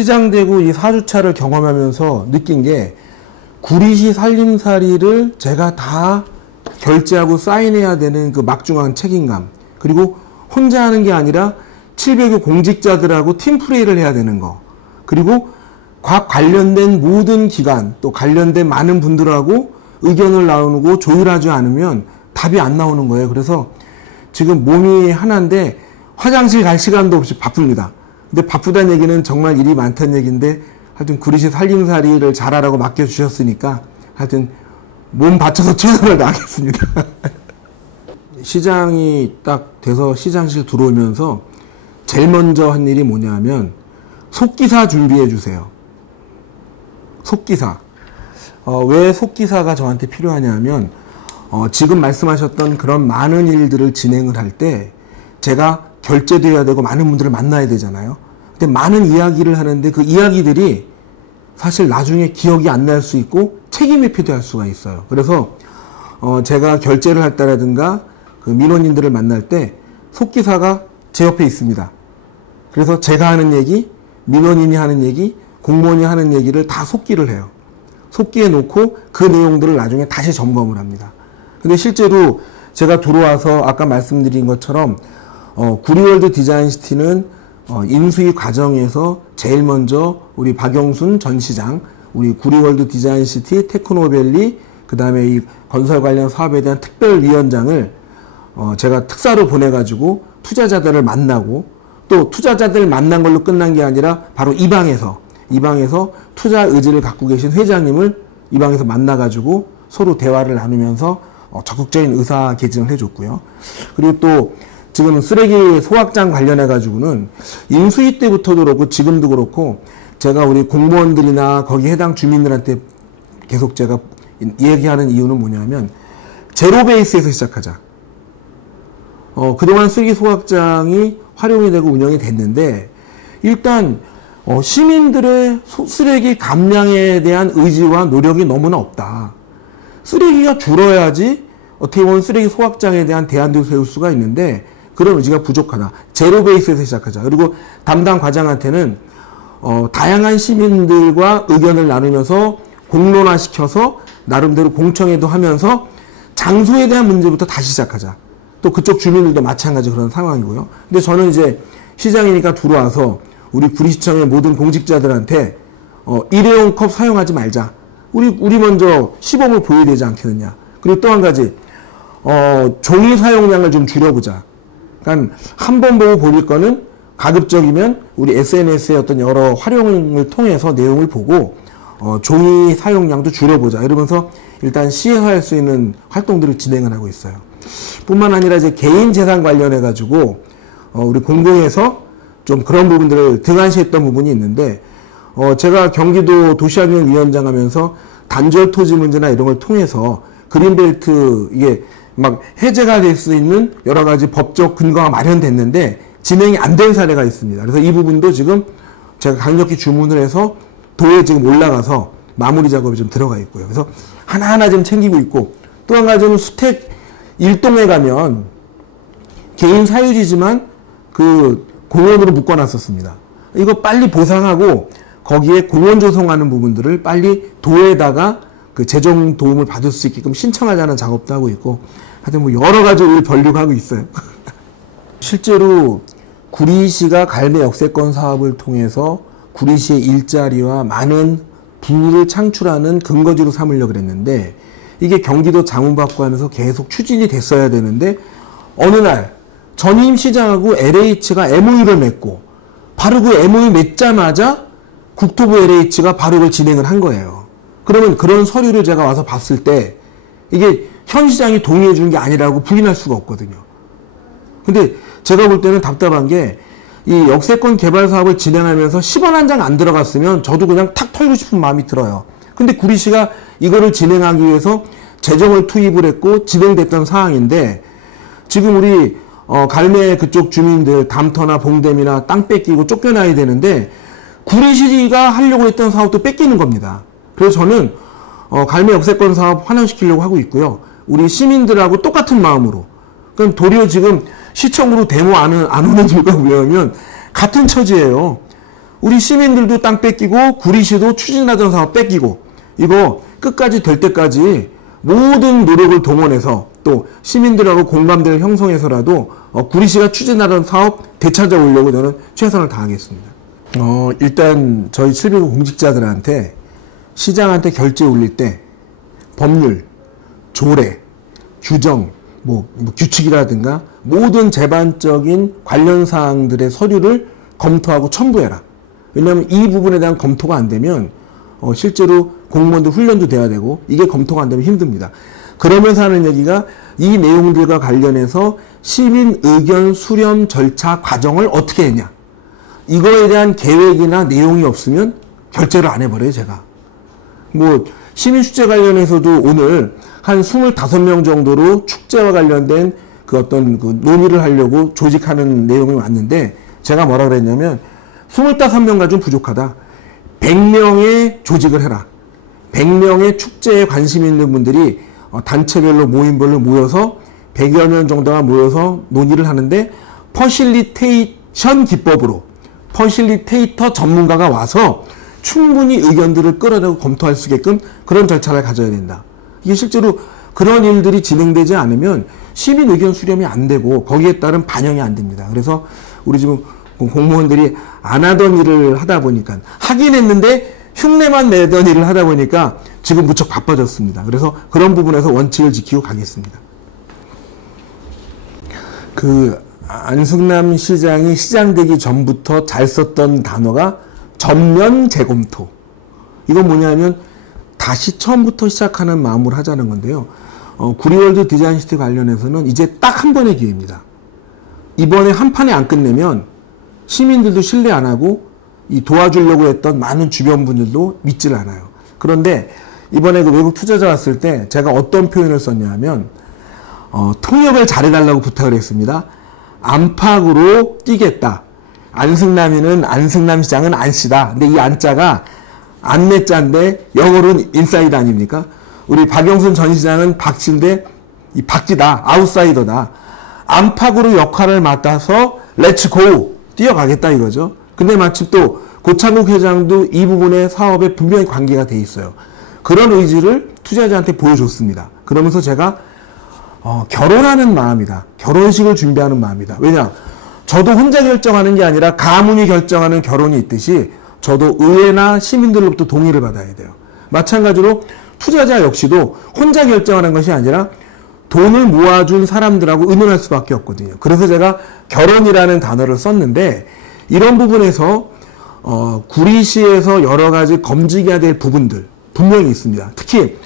시장되고 이 4주차를 경험하면서 느낀 게 구리시 살림살이를 제가 다 결제하고 사인해야 되는 그 막중한 책임감, 그리고 혼자 하는 게 아니라 700여 공직자들하고 팀플레이를 해야 되는 거, 그리고 과 관련된 모든 기관 또 관련된 많은 분들하고 의견을 나누고 조율하지 않으면 답이 안 나오는 거예요. 그래서 지금 몸이 하나인데 화장실 갈 시간도 없이 바쁩니다. 근데 바쁘다는 얘기는 정말 일이 많다는 얘기인데, 하여튼 구리시 살림살이를 잘하라고 맡겨주셨으니까 하여튼 몸 바쳐서 최선을 다하겠습니다. 시장이 딱 돼서 시장실 들어오면서 제일 먼저 한 일이 뭐냐면 속기사 준비해 주세요. 속기사. 왜 속기사가 저한테 필요하냐면 지금 말씀하셨던 그런 많은 일들을 진행을 할 때 제가 결제돼야 되고 많은 분들을 만나야 되잖아요. 근데 많은 이야기를 하는데 그 이야기들이 사실 나중에 기억이 안 날 수 있고 책임이 필요할 수가 있어요. 그래서 제가 결제를 할 때라든가 그 민원인들을 만날 때 속기사가 제 옆에 있습니다. 그래서 제가 하는 얘기, 민원인이 하는 얘기, 공무원이 하는 얘기를 다 속기를 해요. 속기에 놓고 그 내용들을 나중에 다시 점검을 합니다. 근데 실제로 제가 들어와서 아까 말씀드린 것처럼 구리월드 디자인시티는 인수위 과정에서 제일 먼저 우리 박영순 전 시장, 우리 구리월드 디자인시티, 테크노밸리, 그 다음에 이 건설 관련 사업에 대한 특별위원장을 제가 특사로 보내가지고 투자자들을 만나고, 또 투자자들 만난 걸로 끝난 게 아니라 바로 이 방에서 투자 의지를 갖고 계신 회장님을 이 방에서 만나가지고 서로 대화를 나누면서 적극적인 의사 개진을 해줬고요. 그리고 또 지금 쓰레기 소각장 관련해가지고는 인수위 때부터도 그렇고 지금도 그렇고 제가 우리 공무원들이나 거기 해당 주민들한테 계속 제가 얘기하는 이유는 뭐냐면 제로 베이스에서 시작하자. 그동안 쓰레기 소각장이 활용이 되고 운영이 됐는데 일단 시민들의 쓰레기 감량에 대한 의지와 노력이 너무나 없다. 쓰레기가 줄어야지 어떻게 보면 쓰레기 소각장에 대한 대안도 세울 수가 있는데 그런 의지가 부족하다. 제로 베이스에서 시작하자. 그리고 담당 과장한테는 다양한 시민들과 의견을 나누면서 공론화시켜서 나름대로 공청회도 하면서 장소에 대한 문제부터 다시 시작하자. 또 그쪽 주민들도 마찬가지 그런 상황이고요. 근데 저는 이제 시장이니까 들어와서 우리 구리시청의 모든 공직자들한테 일회용 컵 사용하지 말자. 우리 먼저 시범을 보여야 되지 않겠느냐. 그리고 또 한 가지 종이 사용량을 좀 줄여보자. 그러니까 한 번 보고 버릴 거는 가급적이면 우리 SNS의 어떤 여러 활용을 통해서 내용을 보고 종이 사용량도 줄여보자. 이러면서 일단 시행할 수 있는 활동들을 진행을 하고 있어요. 뿐만 아니라 이제 개인 재산 관련해 가지고 우리 공공에서 좀 그런 부분들을 등한시했던 부분이 있는데 제가 경기도 도시환경위원장 하면서 단절 토지 문제나 이런 걸 통해서 그린벨트 이게 막 해제가 될 수 있는 여러 가지 법적 근거가 마련됐는데 진행이 안 된 사례가 있습니다. 그래서 이 부분도 지금 제가 강력히 주문을 해서 도에 지금 올라가서 마무리 작업이 좀 들어가 있고요. 그래서 하나하나 좀 챙기고 있고, 또 한 가지는 수택 일동에 가면 개인 사유지지만 그 공원으로 묶어놨었습니다. 이거 빨리 보상하고 거기에 공원 조성하는 부분들을 빨리 도에다가 그 재정 도움을 받을 수 있게끔 신청하자는 작업도 하고 있고, 하여튼 뭐 여러 가지 일 벌리고 하고 있어요. 실제로 구리시가 갈매 역세권 사업을 통해서 구리시의 일자리와 많은 부를 창출하는 근거지로 삼으려고 그랬는데, 이게 경기도 자문받고 하면서 계속 추진이 됐어야 되는데 어느 날 전임 시장하고 LH가 MOU를 맺고 바로 그 MOU 맺자마자 국토부 LH가 바로 그걸 진행을 한 거예요. 그러면 그런 서류를 제가 와서 봤을 때 이게 현 시장이 동의해 준 게 아니라고 부인할 수가 없거든요. 근데 제가 볼 때는 답답한 게 이 역세권 개발 사업을 진행하면서 10원 한 장 안 들어갔으면 저도 그냥 탁 털고 싶은 마음이 들어요. 근데 구리시가 이거를 진행하기 위해서 재정을 투입을 했고 진행됐던 상황인데, 지금 우리 갈매 그쪽 주민들 담터나 봉댐이나 땅 뺏기고 쫓겨나야 되는데 구리시가 하려고 했던 사업도 뺏기는 겁니다. 그래서 저는 갈매 역세권 사업 환원시키려고 하고 있고요. 우리 시민들하고 똑같은 마음으로. 그럼 도리어 지금 시청으로 데모 안 오는 이유가 뭐냐면 같은 처지예요. 우리 시민들도 땅 뺏기고 구리시도 추진하던 사업 뺏기고 이거 끝까지 될 때까지 모든 노력을 동원해서 또 시민들하고 공감대를 형성해서라도 구리시가 추진하던 사업 되찾아오려고 저는 최선을 다하겠습니다. 일단 저희 700개 공직자들한테 시장한테 결제 올릴 때 법률, 조례, 규정, 규칙이라든가 모든 제반적인 관련 사항들의 서류를 검토하고 첨부해라. 왜냐하면 이 부분에 대한 검토가 안 되면 실제로 공무원들 훈련도 돼야 되고 이게 검토가 안 되면 힘듭니다. 그러면서 하는 얘기가 이 내용들과 관련해서 시민 의견 수렴 절차 과정을 어떻게 했냐. 이거에 대한 계획이나 내용이 없으면 결제를 안 해버려요, 제가. 시민 축제 관련해서도 오늘 한 25명 정도로 축제와 관련된 그 논의를 하려고 조직하는 내용이 왔는데 제가 뭐라 그랬냐면 25명가 좀 부족하다. 100명의 조직을 해라. 100명의 축제에 관심 있는 분들이 단체별로 모임별로 모여서 100여 명 정도가 모여서 논의를 하는데 퍼실리테이션 기법으로 퍼실리테이터 전문가가 와서 충분히 의견들을 끌어내고 검토할 수 있게끔 그런 절차를 가져야 된다. 이게 실제로 그런 일들이 진행되지 않으면 시민 의견 수렴이 안 되고 거기에 따른 반영이 안 됩니다. 그래서 우리 지금 공무원들이 안 하던 일을 하다 보니까 하긴 했는데 흉내만 내던 일을 하다 보니까 지금 무척 바빠졌습니다. 그래서 그런 부분에서 원칙을 지키고 가겠습니다. 안승남 시장이 시장되기 전부터 잘 썼던 단어가 전면 재검토. 이건 뭐냐면 다시 처음부터 시작하는 마음으로 하자는 건데요. 구리월드 디자인시티 관련해서는 이제 딱 한 번의 기회입니다. 이번에 한 판에 안 끝내면 시민들도 신뢰 안 하고 이 도와주려고 했던 많은 주변 분들도 믿질 않아요. 그런데 이번에 그 외국 투자자 왔을 때 제가 어떤 표현을 썼냐 하면 통역을 잘해달라고 부탁을 했습니다. 안팎으로 뛰겠다. 안승남이는 안승남 시장은 안씨다. 근데 이 안자가 안내자인데 영어로는 인사이드 아닙니까? 우리 박영순 전 시장은 박씨인데 이 박지다. 아웃사이더다. 안팎으로 역할을 맡아서 렛츠고 뛰어가겠다 이거죠. 근데 마침 또 고창국 회장도 이 부분의 사업에 분명히 관계가 돼 있어요. 그런 의지를 투자자한테 보여줬습니다. 그러면서 제가 결혼하는 마음이다. 결혼식을 준비하는 마음이다. 왜냐? 저도 혼자 결정하는 게 아니라 가문이 결정하는 결혼이 있듯이 저도 의회나 시민들로부터 동의를 받아야 돼요. 마찬가지로 투자자 역시도 혼자 결정하는 것이 아니라 돈을 모아준 사람들하고 의논할 수밖에 없거든요. 그래서 제가 결혼이라는 단어를 썼는데 이런 부분에서 구리시에서 여러 가지 검증해야 될 부분들 분명히 있습니다. 특히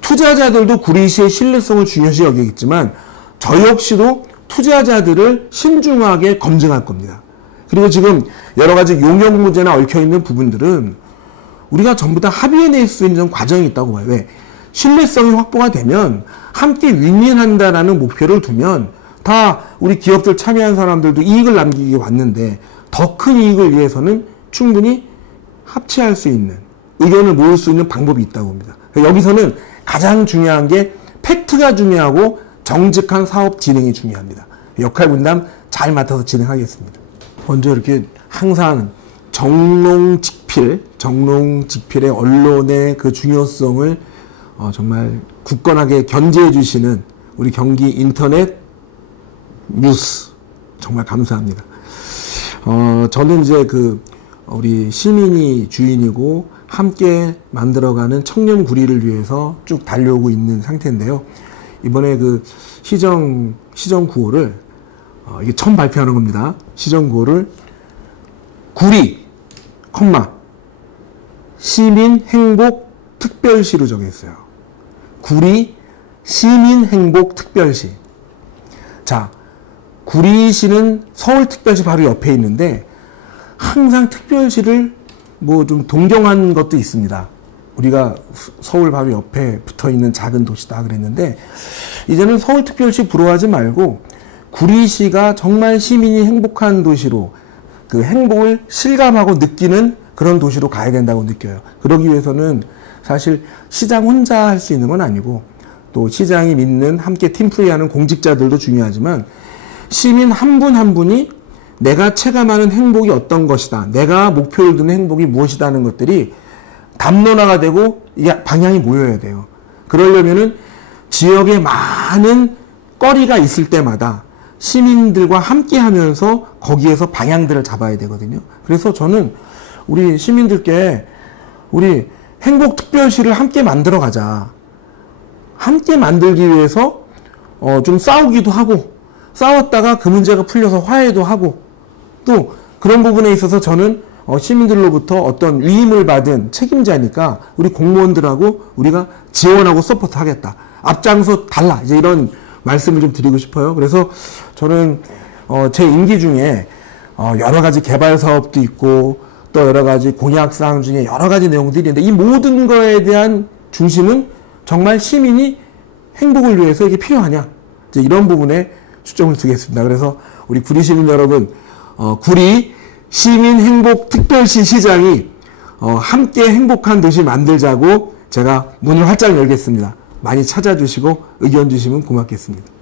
투자자들도 구리시의 신뢰성을 중요시 여기겠지만 저 역시도 투자자들을 신중하게 검증할 겁니다. 그리고 지금 여러 가지 용역 문제나 얽혀있는 부분들은 우리가 전부 다 합의해낼 수 있는 과정이 있다고 봐요. 왜? 신뢰성이 확보가 되면 함께 윈윈한다라는 목표를 두면 다 우리 기업들 참여한 사람들도 이익을 남기기 왔는데 더 큰 이익을 위해서는 충분히 합치할 수 있는 의견을 모을 수 있는 방법이 있다고 봅니다. 여기서는 가장 중요한 게 팩트가 중요하고 정직한 사업 진행이 중요합니다. 역할 분담 잘 맡아서 진행하겠습니다. 먼저 이렇게 항상 정롱직필의 언론의 그 중요성을 정말 굳건하게 견지해 주시는 우리 경기 인터넷 뉴스 정말 감사합니다. 저는 이제 우리 시민이 주인이고 함께 만들어가는 청렴 구리를 위해서 쭉 달려오고 있는 상태인데요. 이번에 시정 구호를 이게 처음 발표하는 겁니다. 시정 구호를 구리, 시민 행복 특별시로 정했어요. 구리 시민 행복 특별시. 자, 구리시는 서울특별시 바로 옆에 있는데 항상 특별시를 좀 동경한 것도 있습니다. 우리가 서울 바로 옆에 붙어있는 작은 도시다 그랬는데 이제는 서울특별시 부러워하지 말고 구리시가 정말 시민이 행복한 도시로 그 행복을 실감하고 느끼는 그런 도시로 가야 된다고 느껴요. 그러기 위해서는 사실 시장 혼자 할 수 있는 건 아니고 또 시장이 믿는 함께 팀플레이하는 공직자들도 중요하지만 시민 한 분 한 분이 내가 체감하는 행복이 어떤 것이다. 내가 목표를 두는 행복이 무엇이다 하는 것들이 담론화가 되고 이게 방향이 모여야 돼요. 그러려면은 지역에 많은 거리가 있을 때마다 시민들과 함께 하면서 거기에서 방향들을 잡아야 되거든요. 그래서 저는 우리 시민들께 우리 행복특별시를 함께 만들어 가자. 함께 만들기 위해서 좀 싸우기도 하고 싸웠다가 그 문제가 풀려서 화해도 하고 또 그런 부분에 있어서 저는 시민들로부터 어떤 위임을 받은 책임자니까 우리 공무원들하고 우리가 지원하고 서포트하겠다. 앞장서 달라. 이제 이런 말씀을 좀 드리고 싶어요. 그래서 저는 제 임기 중에 여러 가지 개발 사업도 있고 또 여러 가지 공약사항 중에 여러 가지 내용들이 있는데 이 모든 거에 대한 중심은 정말 시민이 행복을 위해서 이게 필요하냐. 이제 이런 부분에 초점을 두겠습니다. 그래서 우리 구리 시민 여러분, 구리 시민행복특별시 시장이 함께 행복한 도시 만들자고 제가 문을 활짝 열겠습니다. 많이 찾아주시고 의견 주시면 고맙겠습니다.